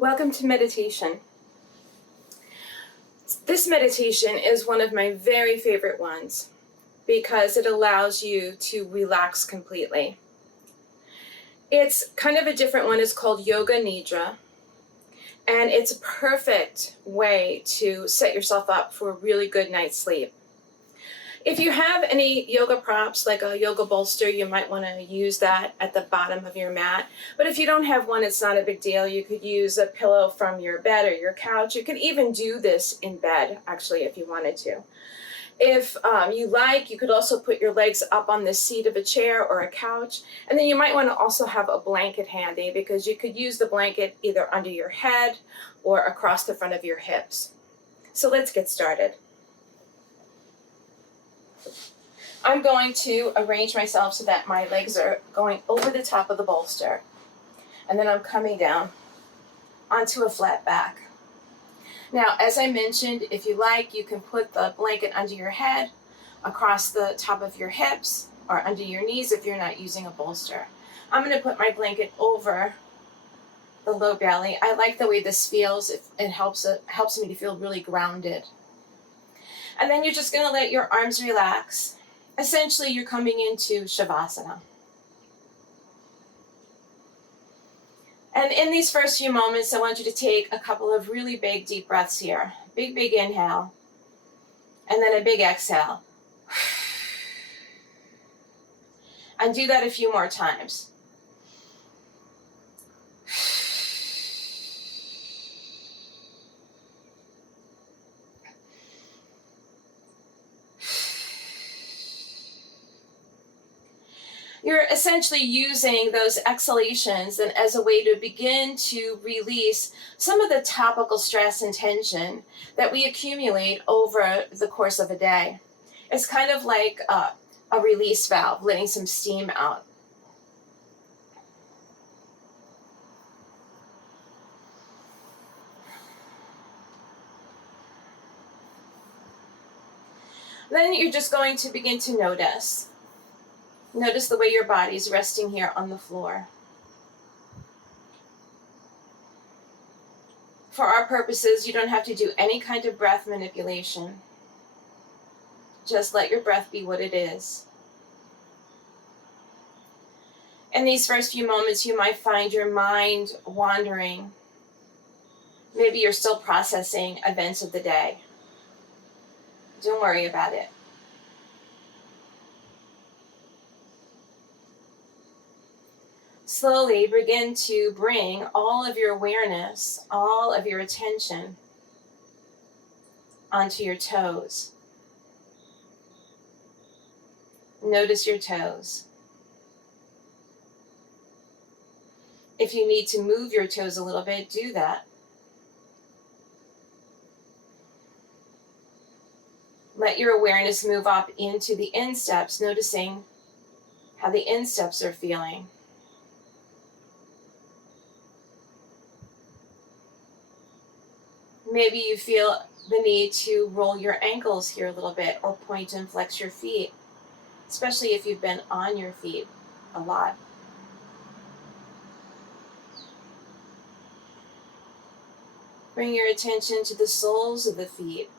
Welcome to meditation. This meditation is one of my very favorite ones because it allows you to relax completely. It's kind of a different one. It's called Yoga Nidra, and it's a perfect way to set yourself up for a really good night's sleep. If you have any yoga props, like a yoga bolster, you might want to use that at the bottom of your mat. But if you don't have one, it's not a big deal. You could use a pillow from your bed or your couch. You could even do this in bed, actually, if you wanted to. If you like, you could also put your legs up on the seat of a chair or a couch. And then you might want to also have a blanket handy, because you could use the blanket either under your head or across the front of your hips. So let's get started. I'm going to arrange myself so that my legs are going over the top of the bolster, and then I'm coming down onto a flat back. Now, as I mentioned, if you like, you can put the blanket under your head, across the top of your hips, or under your knees if you're not using a bolster. I'm going to put my blanket over the low belly. I like the way this feels. It helps me to feel really grounded. And then you're just going to let your arms relax. Essentially, you're coming into Shavasana. And in these first few moments, I want you to take a couple of really big, deep breaths here. Big, big inhale. And then a big exhale. And do that a few more times. You're essentially using those exhalations and as a way to begin to release some of the topical stress and tension that we accumulate over the course of a day. It's kind of like a release valve, letting some steam out. Then you're just going to begin to notice. Notice the way your body's resting here on the floor. For our purposes, you don't have to do any kind of breath manipulation. Just let your breath be what it is. In these first few moments, you might find your mind wandering. Maybe you're still processing events of the day. Don't worry about it. Slowly begin to bring all of your awareness, all of your attention onto your toes. Notice your toes. If you need to move your toes a little bit, do that. Let your awareness move up into the insteps, noticing how the insteps are feeling. Maybe you feel the need to roll your ankles here a little bit, or point and flex your feet, especially if you've been on your feet a lot. Bring your attention to the soles of the feet,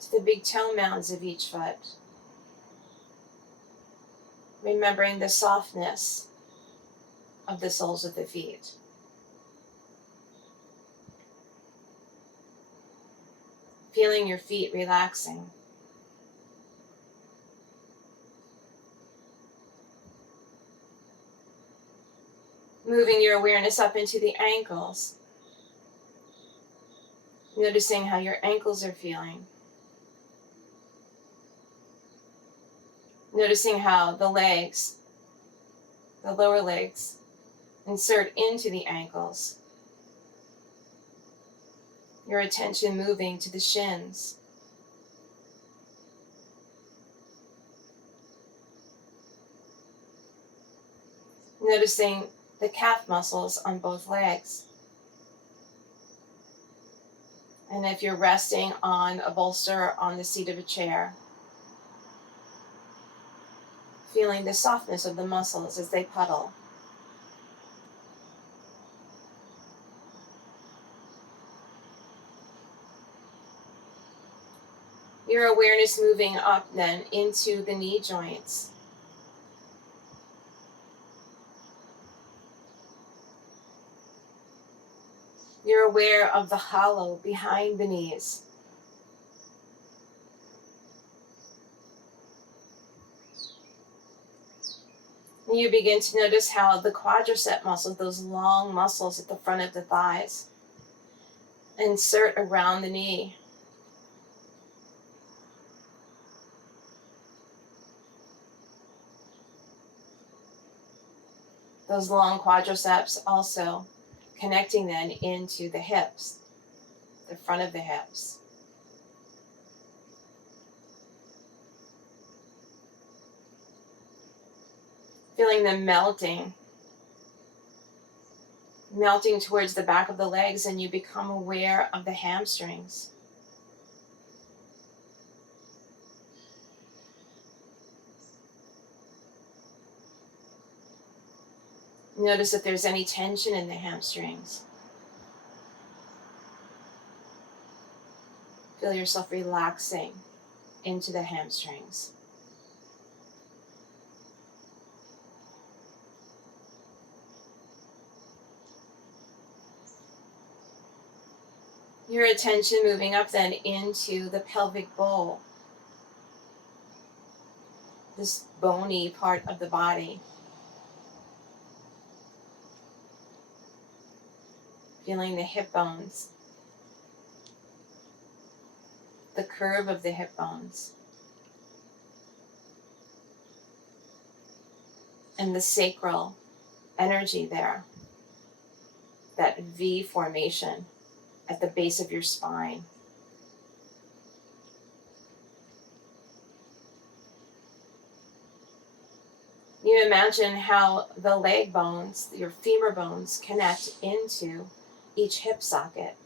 to the big toe mounds of each foot, remembering the softness of the soles of the feet. Feeling your feet relaxing. Moving your awareness up into the ankles. Noticing how your ankles are feeling. Noticing how the legs, the lower legs, insert into the ankles. Your attention moving to the shins. Noticing the calf muscles on both legs. And if you're resting on a bolster on the seat of a chair, feeling the softness of the muscles as they puddle. Your awareness moving up then into the knee joints. You're aware of the hollow behind the knees. And you begin to notice how the quadricep muscles, those long muscles at the front of the thighs, insert around the knee. Those long quadriceps also connecting then into the hips, the front of the hips. Feeling them melting towards the back of the legs, and you become aware of the hamstrings. Notice if there's any tension in the hamstrings. Feel yourself relaxing into the hamstrings. Your attention moving up then into the pelvic bowl, this bony part of the body. Feeling the hip bones, the curve of the hip bones, and the sacral energy there, that V formation at the base of your spine. You imagine how the leg bones, your femur bones, connect into each hip socket.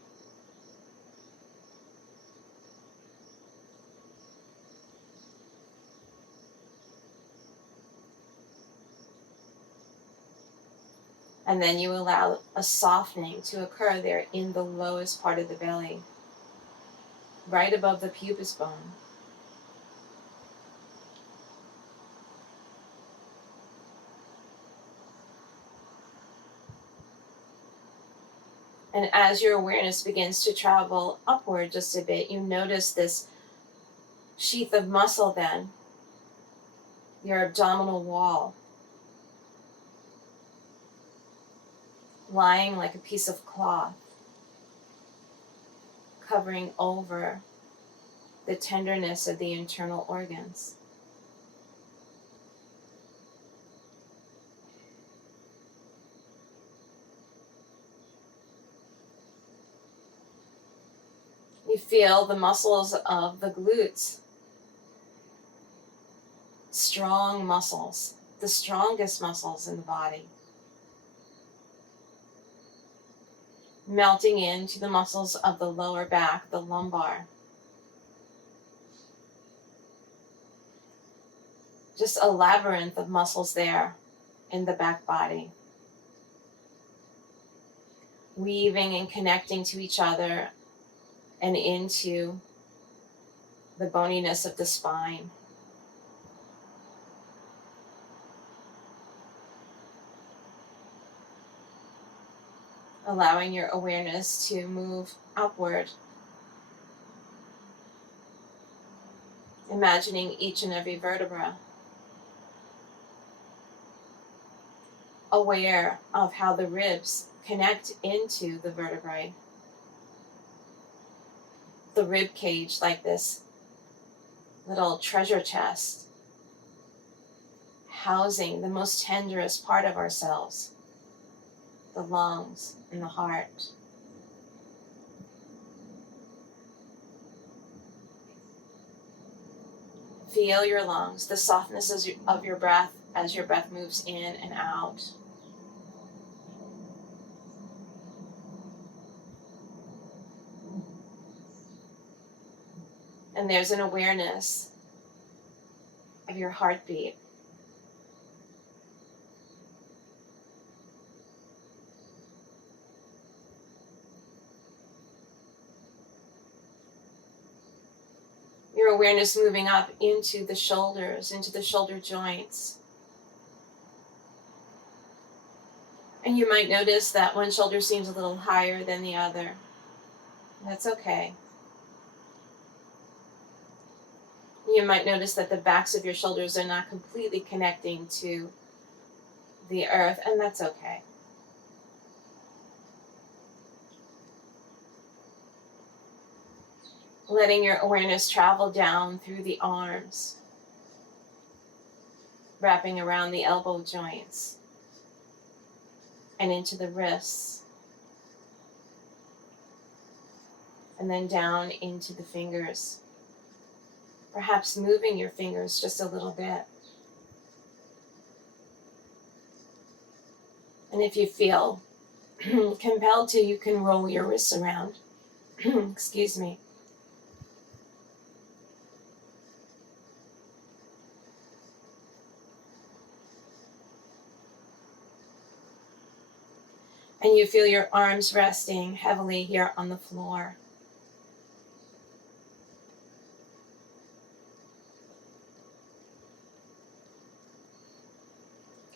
And then you allow a softening to occur there in the lowest part of the belly, right above the pubis bone. And as your awareness begins to travel upward just a bit, you notice this sheath of muscle then, your abdominal wall, lying like a piece of cloth, covering over the tenderness of the internal organs. You feel the muscles of the glutes, strong muscles, the strongest muscles in the body, melting into the muscles of the lower back, the lumbar. Just a labyrinth of muscles there in the back body, weaving and connecting to each other and into the boniness of the spine. Allowing your awareness to move upward, imagining each and every vertebra, aware of how the ribs connect into the vertebrae. The rib cage, like this little treasure chest, housing the most tenderest part of ourselves, the lungs and the heart. Feel your lungs, the softness of your breath as your breath moves in and out. And there's an awareness of your heartbeat. Your awareness moving up into the shoulders, into the shoulder joints. And you might notice that one shoulder seems a little higher than the other. That's okay. You might notice that the backs of your shoulders are not completely connecting to the earth, and that's okay. Letting your awareness travel down through the arms, wrapping around the elbow joints and into the wrists, and then down into the fingers. Perhaps moving your fingers just a little bit. And if you feel compelled to, you can roll your wrists around. Excuse me. And you feel your arms resting heavily here on the floor.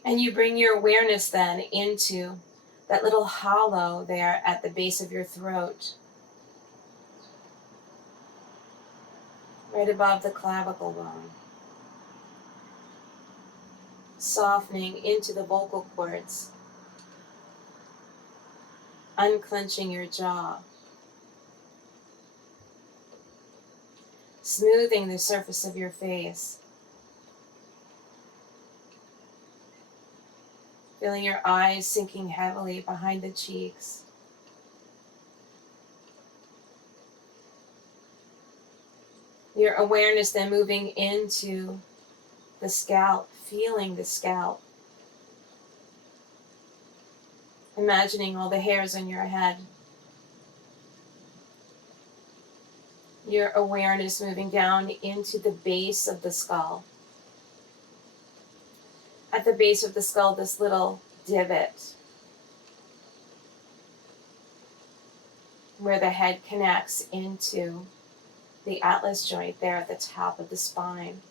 And you bring your awareness then into that little hollow there at the base of your throat, right above the clavicle bone, softening into the vocal cords, unclenching your jaw, smoothing the surface of your face, feeling your eyes sinking heavily behind the cheeks. Your awareness then moving into the scalp, feeling the scalp. Imagining all the hairs on your head. Your awareness moving down into the base of the skull. At the base of the skull, this little divot where the head connects into the atlas joint there at the top of the spine.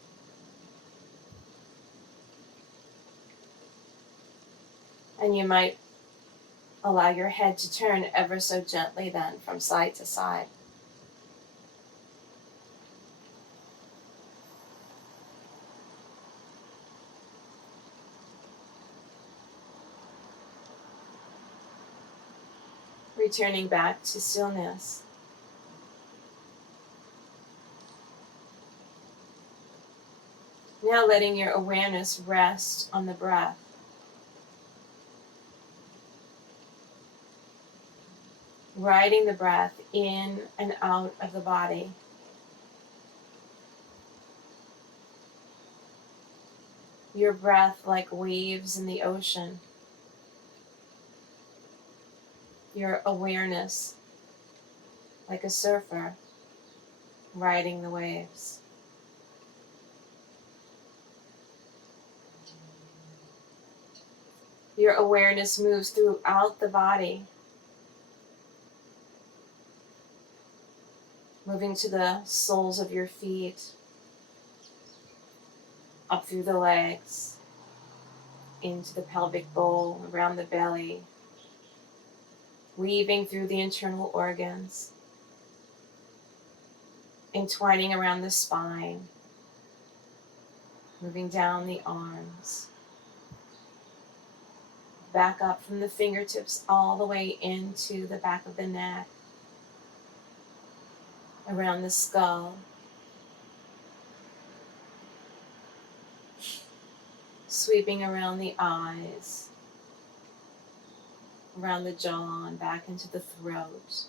And you might allow your head to turn ever so gently then from side to side. Returning back to stillness. Now letting your awareness rest on the breath. Riding the breath in and out of the body. Your breath like waves in the ocean. Your awareness like a surfer riding the waves. Your awareness moves throughout the body, moving to the soles of your feet, up through the legs, into the pelvic bowl, around the belly, weaving through the internal organs, entwining around the spine, moving down the arms, back up from the fingertips all the way into the back of the neck, around the skull, sweeping around the eyes, around the jaw and back into the throat,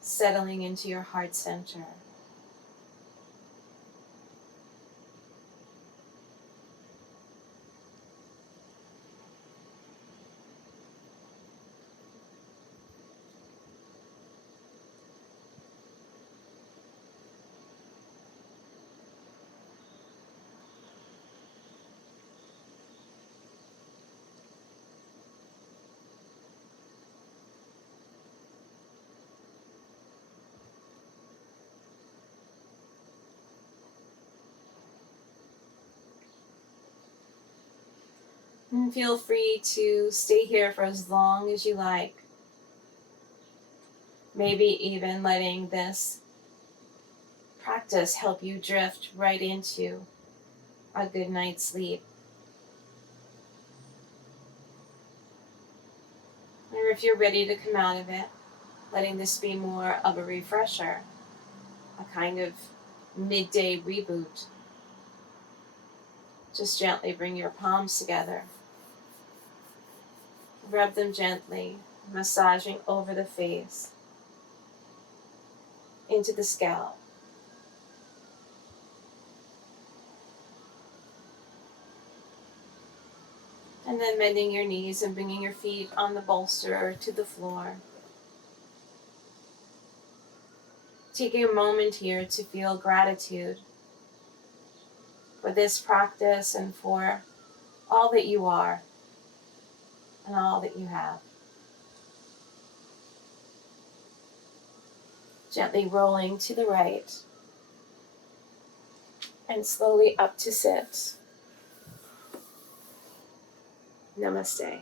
settling into your heart center. And feel free to stay here for as long as you like. Maybe even letting this practice help you drift right into a good night's sleep. Or if you're ready to come out of it, letting this be more of a refresher, a kind of midday reboot. Just gently bring your palms together. Rub them gently, massaging over the face, into the scalp. And then bending your knees and bringing your feet on the bolster to the floor. Taking a moment here to feel gratitude for this practice and for all that you are and all that you have. Gently rolling to the right and slowly up to sit. Namaste.